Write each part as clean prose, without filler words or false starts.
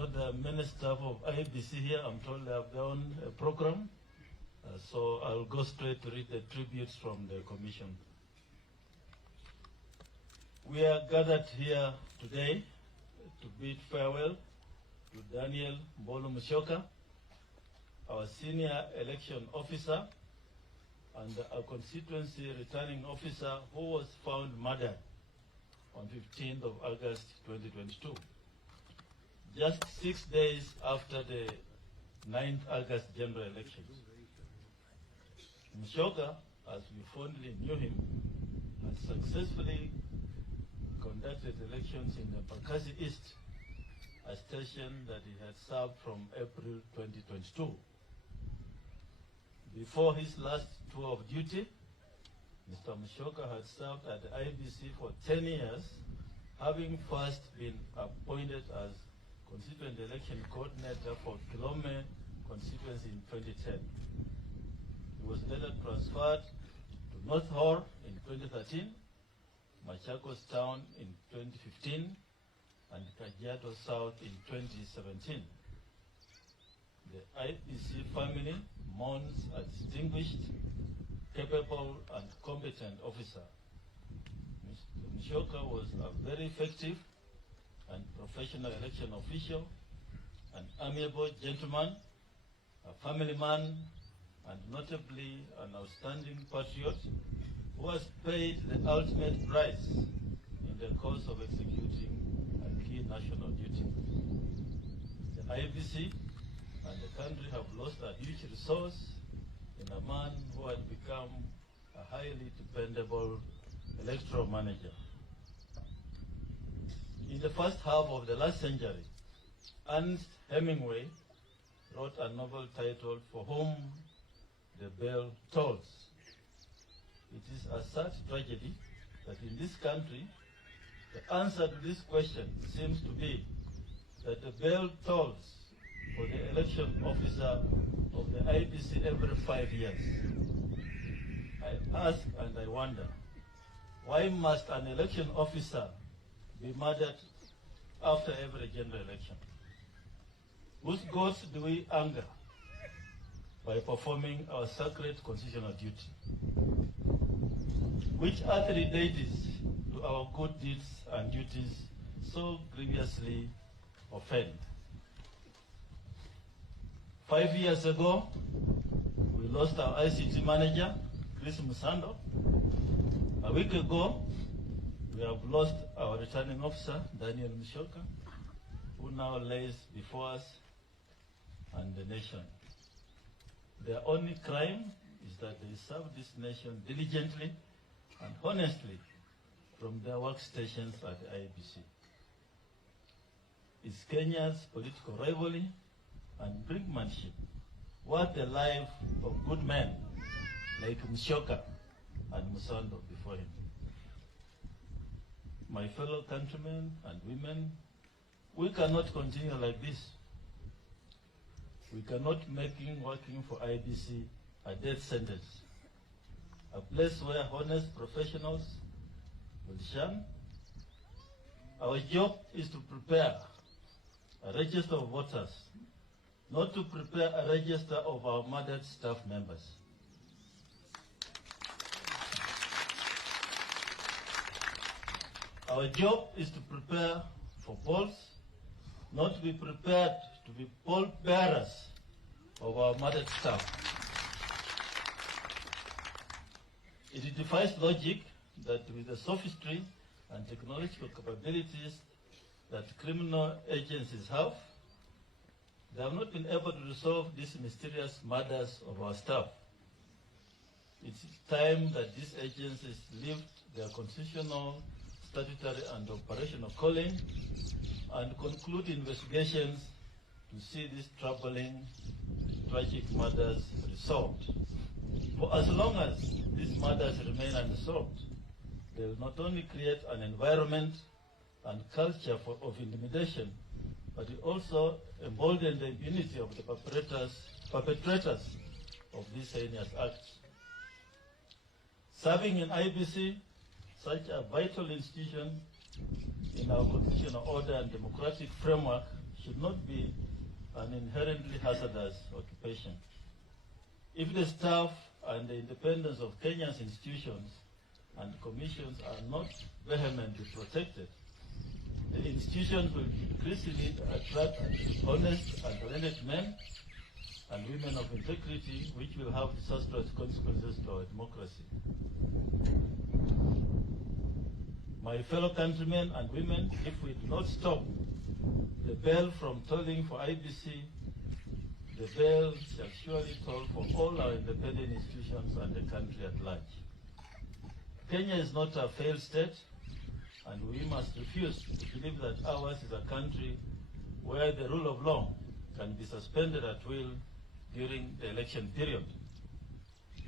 know there are many staff of IEBC here. I'm told they have their own program. So I'll go straight to read the tributes from the Commission. We are gathered here today to bid farewell to Daniel Musyoka, our senior election officer and our constituency returning officer who was found murdered on 15th of August 2022, just 6 days after the 9th August general elections. Musyoka, as we fondly knew him, had successfully conducted elections in the Bakassi East, a station that he had served from April 2022. Before his last tour of duty, Mr. Musyoka had served at the IEBC for 10 years, having first been appointed as Constituent Election Coordinator for Kilome constituency in 2010. He was later transferred to North Hor in 2013, Machakos Town in 2015, and Kajiado South in 2017. The IEBC family mourns a distinguished, capable, and competent officer. Mr. Musyoka was a very effective and professional election official, an amiable gentleman, a family man, and notably an outstanding patriot who has paid the ultimate price in the course of executing a key national duty. The IEBC and the country have lost a huge resource in a man who had become a highly dependable electoral manager. In the first half of the last century, Ernest Hemingway wrote a novel titled For Whom the Bell Tolls. It is a sad tragedy that in this country, the answer to this question seems to be that the bell tolls for the election officer of the IEBC every 5 years. I ask and I wonder, why must an election officer be murdered after every general election? Whose gods do we anger by performing our sacred constitutional duty? Which earthly deities do our good deeds and duties so grievously offend? 5 years ago, we lost our ICT manager, Chris Musando. A week ago, we have lost our returning officer, Daniel Musyoka, who now lays before us and the nation. Their only crime is that they serve this nation diligently and honestly from their workstations at the IEBC. Is Kenya's political rivalry and brinkmanship worth the life of good men like Musyoka and Musando before him? My fellow countrymen and women, we cannot continue like this. We cannot make working for IEBC a death sentence, a place where honest professionals will shun. Our job is to prepare a register of voters, not to prepare a register of our murdered staff members. Our job is to prepare for polls, not to be prepared to be poll bearers of our murdered staff. It defies logic that with the sophistry and technological capabilities that criminal agencies have, they have not been able to resolve these mysterious murders of our staff. It's time that these agencies lift their constitutional, statutory, and operational calling and conclude investigations to see these troubling, tragic murders resolved. For as long as these murders remain unsolved, they will not only create an environment and culture of intimidation, but it also embolden the impunity of the perpetrators of these heinous acts. Serving in IEBC, such a vital institution in our constitutional order and democratic framework, should not be an inherently hazardous occupation. If the staff and the independence of Kenya's institutions and commissions are not vehemently protected, the institutions will increasingly attract honest and talented men and women of integrity, which will have disastrous consequences to our democracy. My fellow countrymen and women, if we do not stop the bell from tolling for IEBC, the bell shall surely toll for all our independent institutions and the country at large. Kenya is not a failed state, and we must refuse to believe that ours is a country where the rule of law can be suspended at will during the election period.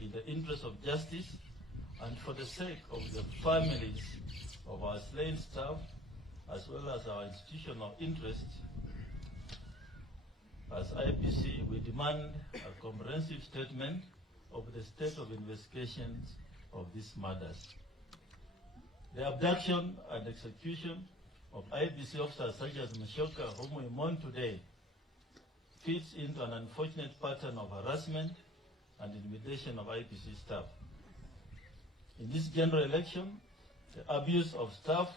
In the interest of justice and for the sake of the families of our slain staff, as well as our institutional interests, as IEBC, we demand a comprehensive statement of the state of investigations of these murders. The abduction and execution of IEBC officers such as Musyoka, whom we mourn today, fits into an unfortunate pattern of harassment and intimidation of IEBC staff. In this general election, the abuse of staff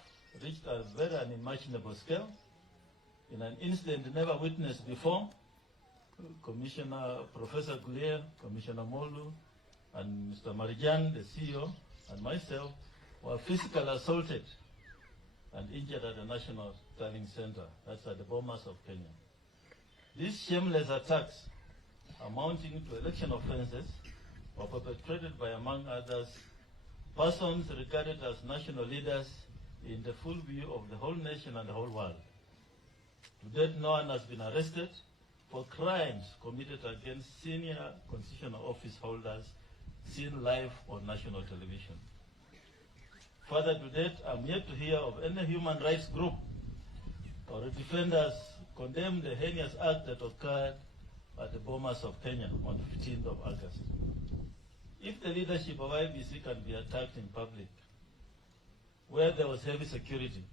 reached a very unimaginable scale. In an incident never witnessed before, Commissioner Professor Gulier, Commissioner Molu, and Mr. Marijan, the CEO, and myself were physically assaulted and injured at the National Tallying Center. That's at the Bomas of Kenya. These shameless attacks, amounting to election offenses, were perpetrated by, among others, persons regarded as national leaders in the full view of the whole nation and the whole world. To date, no one has been arrested for crimes committed against senior constitutional office holders seen live on national television. Further to date, I'm yet to hear of any human rights group or defenders condemn the heinous act that occurred at the Bomas of Kenya on 15th of August. If the leadership of IEBC can be attacked in public, where there was heavy security,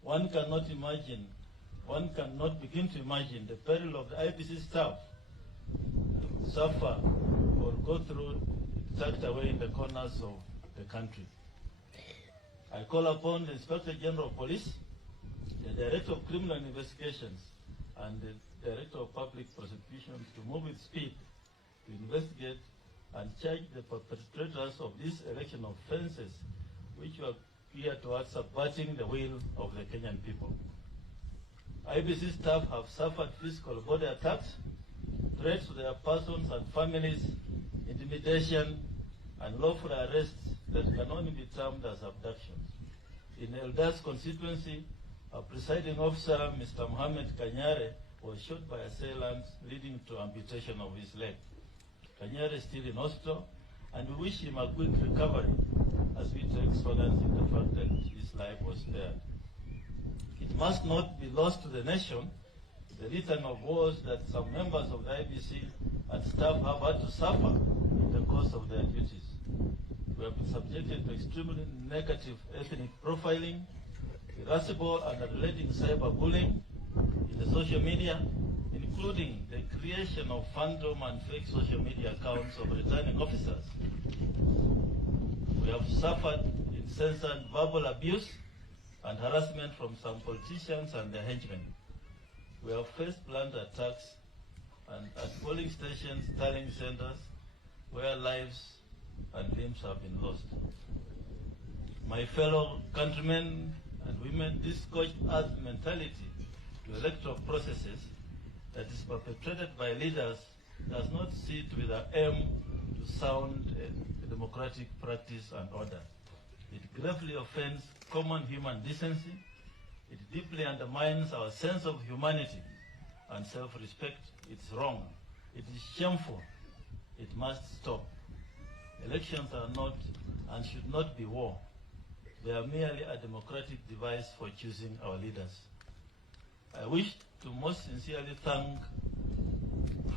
one cannot begin to imagine the peril of the IEBC staff suffer or go through tucked away in the corners of the country. I call upon the Inspector General of Police, the Director of Criminal Investigations, and the Director of Public Prosecutions to move with speed to investigate and charge the perpetrators of these election offenses, which were geared towards subverting the will of the Kenyan people. IEBC staff have suffered physical body attacks, threats to their persons and families, intimidation, and lawful arrests that can only be termed as abductions. In Eldas constituency, a presiding officer, Mr. Mohammed Kanyare, was shot by assailants, leading to amputation of his leg. Kanyare is still in hospital, and we wish him a quick recovery as we take solace in the fact that his life was spared. It must not be lost to the nation the litany of woes that some members of the IEBC and staff have had to suffer in the course of their duties. We have been subjected to extremely negative ethnic profiling, irascible and unrelenting cyberbullying in the social media, including the creation of phantom and fake social media accounts of returning officers. We have suffered incessant verbal abuse and harassment from some politicians and their henchmen. We have faced blunt attacks and at polling stations, tallying centers, where lives and limbs have been lost. My fellow countrymen and women, this scorched earth mentality to electoral processes that is perpetrated by leaders does not sit with the aim to sound a democratic practice and order. It gravely offends common human decency. It deeply undermines our sense of humanity and self-respect. It's wrong. It is shameful. It must stop. Elections are not and should not be war. They are merely a democratic device for choosing our leaders. I wish to most sincerely thank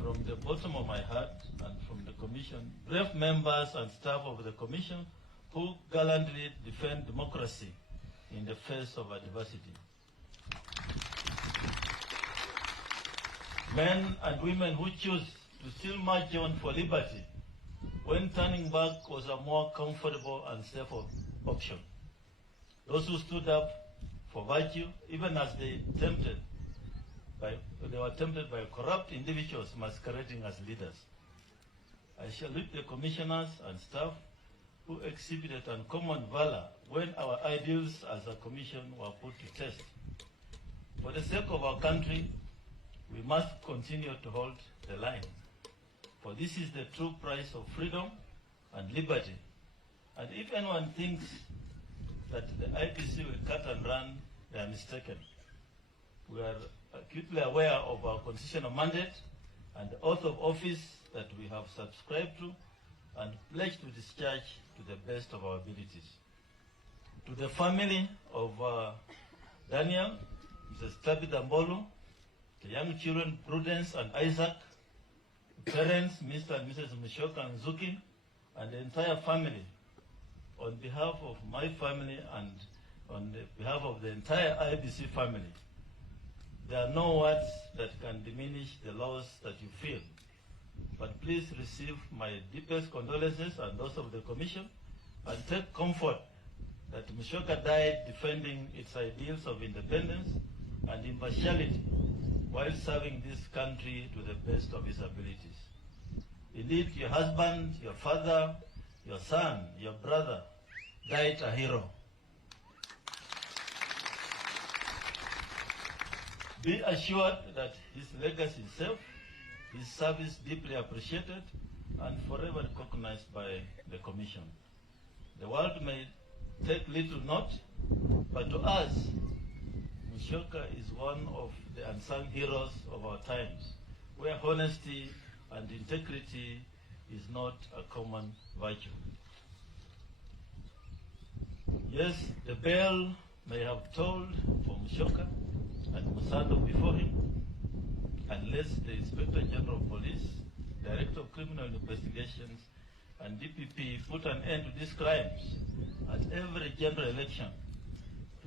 from the bottom of my heart and from the Commission, brave members and staff of the Commission who gallantly defend democracy in the face of adversity. Men and women who choose to still march on for liberty when turning back was a more comfortable and safer option. Those who stood up for virtue, even as they were tempted by corrupt individuals masquerading as leaders. I salute the commissioners and staff who exhibited uncommon valor when our ideals as a commission were put to test. For the sake of our country, we must continue to hold the line. For this is the true price of freedom and liberty. And if anyone thinks that the IEBC will cut and run, they are mistaken. We are acutely aware of our constitutional mandate and the oath of office that we have subscribed to and pledged to discharge to the best of our abilities. To the family of Daniel, Mrs. Tabitha Mbolo, the young children Prudence and Isaac, parents Mr. and Mrs. Musyoka and Zuki, and the entire family, on behalf of my family and on behalf of the entire IEBC family, there are no words that can diminish the loss that you feel. But please receive my deepest condolences and those of the Commission, and take comfort that Musyoka died defending its ideals of independence and impartiality while serving this country to the best of his abilities. Indeed, your husband, your father, your son, your brother died a hero. Be assured that his legacy is safe, his service deeply appreciated and forever recognized by the Commission. The world may take little note, but to us, Musyoka is one of the unsung heroes of our times, where honesty and integrity is not a common virtue. Yes, the bell may have tolled for Musyoka and Musando before him, unless the Inspector General of Police, Director of Criminal Investigations, and DPP put an end to these crimes at every general election.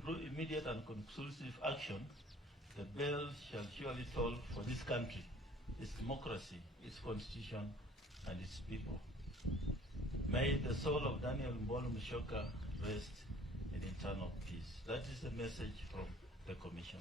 Through immediate and conclusive action, the bell shall surely toll for this country, its democracy, its constitution, and its people. May the soul of Daniel Musyoka rest in eternal peace. That is the message from the Commission.